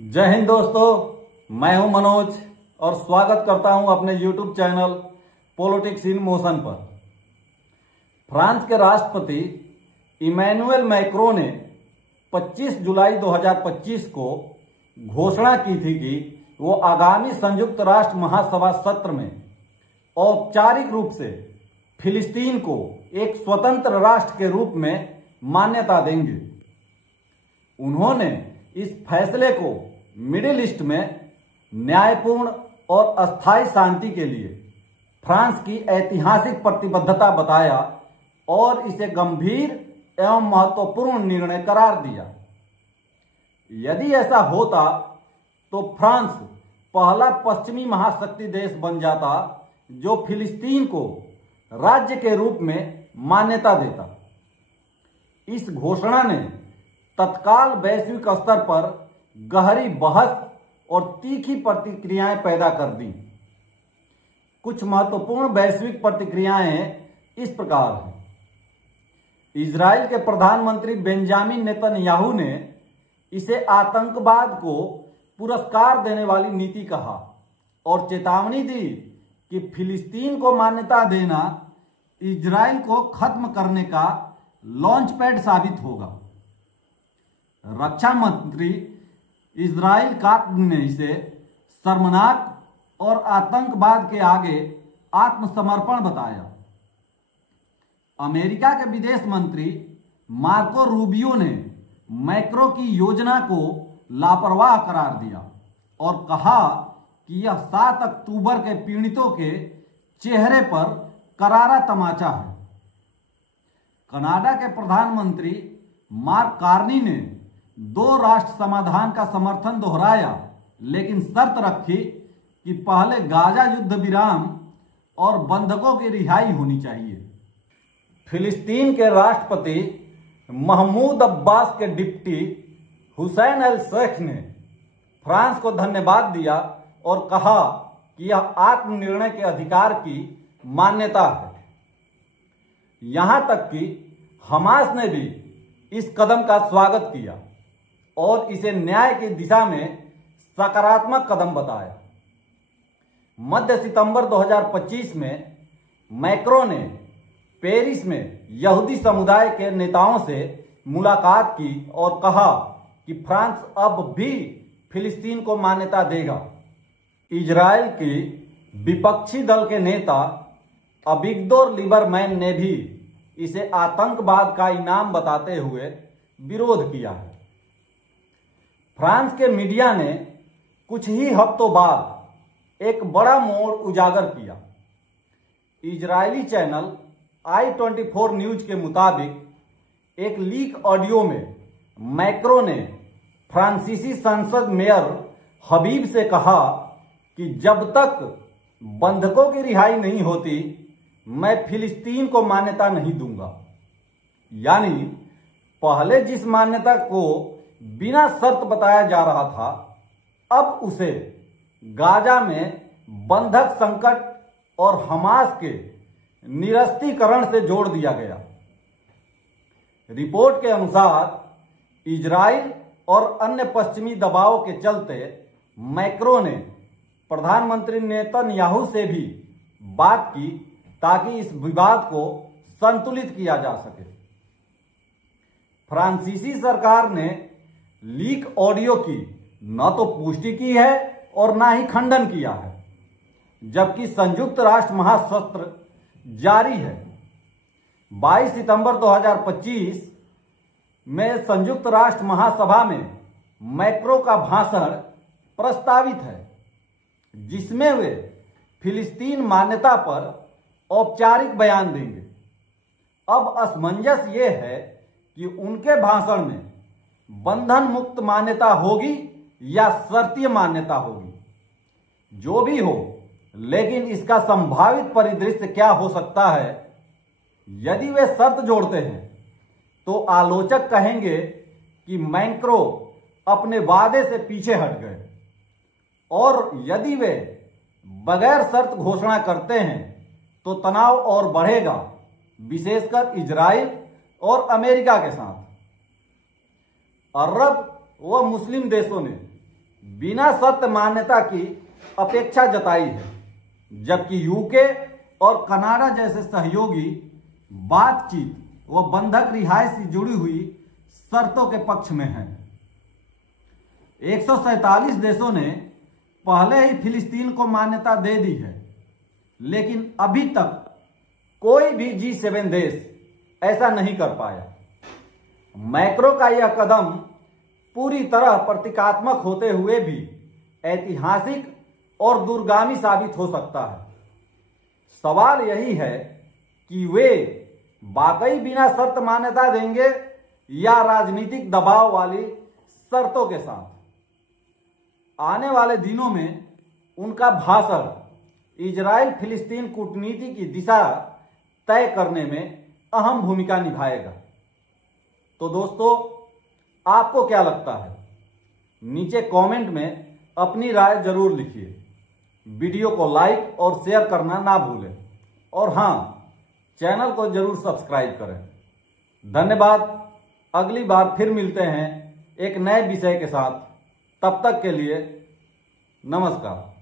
जय हिंद दोस्तों, मैं हूं मनोज और स्वागत करता हूं अपने YouTube channel politics in motion पर। फ्रांस के राष्ट्रपति इमैनुअल मैक्रों ने 25 जुलाई 2025 को घोषणा की थी कि वो आगामी संयुक्त राष्ट्र महासभा सत्र में औपचारिक रूप से फिलिस्तीन को एक स्वतंत्र राष्ट्र के रूप में मान्यता देंगे। उन्होंने इस फैसले को मिडिल ईस्ट में न्यायपूर्ण और अस्थायी शांति के लिए फ्रांस की ऐतिहासिक प्रतिबद्धता बताया और इसे गंभीर एवं महत्वपूर्ण निर्णय करार दिया। यदि ऐसा होता तो फ्रांस पहला पश्चिमी महाशक्ति देश बन जाता जो फिलिस्तीन को राज्य के रूप में मान्यता देता। इस घोषणा ने तत्काल वैश्विक स्तर पर गहरी बहस और तीखी प्रतिक्रियाएं पैदा कर दी। कुछ महत्वपूर्ण वैश्विक प्रतिक्रियाएं इस प्रकार हैं। इजराइल के प्रधानमंत्री बेंजामिन नेतन्याहू ने इसे आतंकवाद को पुरस्कार देने वाली नीति कहा और चेतावनी दी कि फिलिस्तीन को मान्यता देना इजराइल को खत्म करने का लॉन्च पैड साबित होगा। रक्षा मंत्री इजराइल कात्ज ने इसे शर्मनाक और आतंकवाद के आगे आत्मसमर्पण बताया। अमेरिका के विदेश मंत्री मार्को रूबियो ने मैक्रो की योजना को लापरवाह करार दिया और कहा कि यह 7 अक्टूबर के पीड़ितों के चेहरे पर करारा तमाचा है। कनाडा के प्रधानमंत्री मार्क कार्नी ने 2 राष्ट्र समाधान का समर्थन दोहराया, लेकिन शर्त रखी कि पहले गाजा युद्ध विराम और बंधकों की रिहाई होनी चाहिए। फिलिस्तीन के राष्ट्रपति महमूद अब्बास के डिप्टी हुसैन अल शेख ने फ्रांस को धन्यवाद दिया और कहा कि यह आत्मनिर्णय के अधिकार की मान्यता है। यहां तक कि हमास ने भी इस कदम का स्वागत किया और इसे न्याय की दिशा में सकारात्मक कदम बताया। मध्य सितंबर 2025 में मैक्रो ने पेरिस में यहूदी समुदाय के नेताओं से मुलाकात की और कहा कि फ्रांस अब भी फिलिस्तीन को मान्यता देगा। इजराइल की विपक्षी दल के नेता अविग्दोर लिबरमैन ने भी इसे आतंकवाद का इनाम बताते हुए विरोध किया है। फ्रांस के मीडिया ने कुछ ही हफ्तों बाद एक बड़ा मोड़ उजागर किया। इजरायली चैनल i24 न्यूज के मुताबिक एक लीक ऑडियो में मैक्रो ने फ्रांसीसी संसद मेयर हबीब से कहा कि जब तक बंधकों की रिहाई नहीं होती मैं फिलिस्तीन को मान्यता नहीं दूंगा। यानी पहले जिस मान्यता को बिना शर्त बताया जा रहा था, अब उसे गाजा में बंधक संकट और हमास के निरस्तीकरण से जोड़ दिया गया। रिपोर्ट के अनुसार इजराइल और अन्य पश्चिमी दबाव के चलते मैक्रो ने प्रधानमंत्री नेतन्याहू से भी बात की ताकि इस विवाद को संतुलित किया जा सके। फ्रांसीसी सरकार ने लीक ऑडियो की न तो पुष्टि की है और न ही खंडन किया है, जबकि संयुक्त राष्ट्र महासत्र जारी है। 22 सितंबर 2025 में संयुक्त राष्ट्र महासभा में मैक्रो का भाषण प्रस्तावित है, जिसमें वे फिलिस्तीन मान्यता पर औपचारिक बयान देंगे। अब असमंजस ये है कि उनके भाषण में बंधन मुक्त मान्यता होगी या शर्तीय मान्यता होगी। जो भी हो, लेकिन इसका संभावित परिदृश्य क्या हो सकता है। यदि वे शर्त जोड़ते हैं तो आलोचक कहेंगे कि मैक्रो अपने वादे से पीछे हट गए, और यदि वे बगैर शर्त घोषणा करते हैं तो तनाव और बढ़ेगा, विशेषकर इजराइल और अमेरिका के साथ। अरब व मुस्लिम देशों ने बिना शर्त मान्यता की अपेक्षा जताई है, जबकि यूके और कनाडा जैसे सहयोगी बातचीत व बंधक रिहाई से जुड़ी हुई शर्तों के पक्ष में हैं। 147 देशों ने पहले ही फिलिस्तीन को मान्यता दे दी है, लेकिन अभी तक कोई भी G7 देश ऐसा नहीं कर पाया। मैक्रो का यह कदम पूरी तरह प्रतीकात्मक होते हुए भी ऐतिहासिक और दूरगामी साबित हो सकता है। सवाल यही है कि वे वाकई बिना शर्त मान्यता देंगे या राजनीतिक दबाव वाली शर्तों के साथ। आने वाले दिनों में उनका भाषण इजराइल फिलिस्तीन कूटनीति की दिशा तय करने में अहम भूमिका निभाएगा। तो दोस्तों, आपको क्या लगता है? नीचे कमेंट में अपनी राय जरूर लिखिए। वीडियो को लाइक और शेयर करना ना भूलें, और हाँ, चैनल को जरूर सब्सक्राइब करें। धन्यवाद। अगली बार फिर मिलते हैं एक नए विषय के साथ। तब तक के लिए नमस्कार।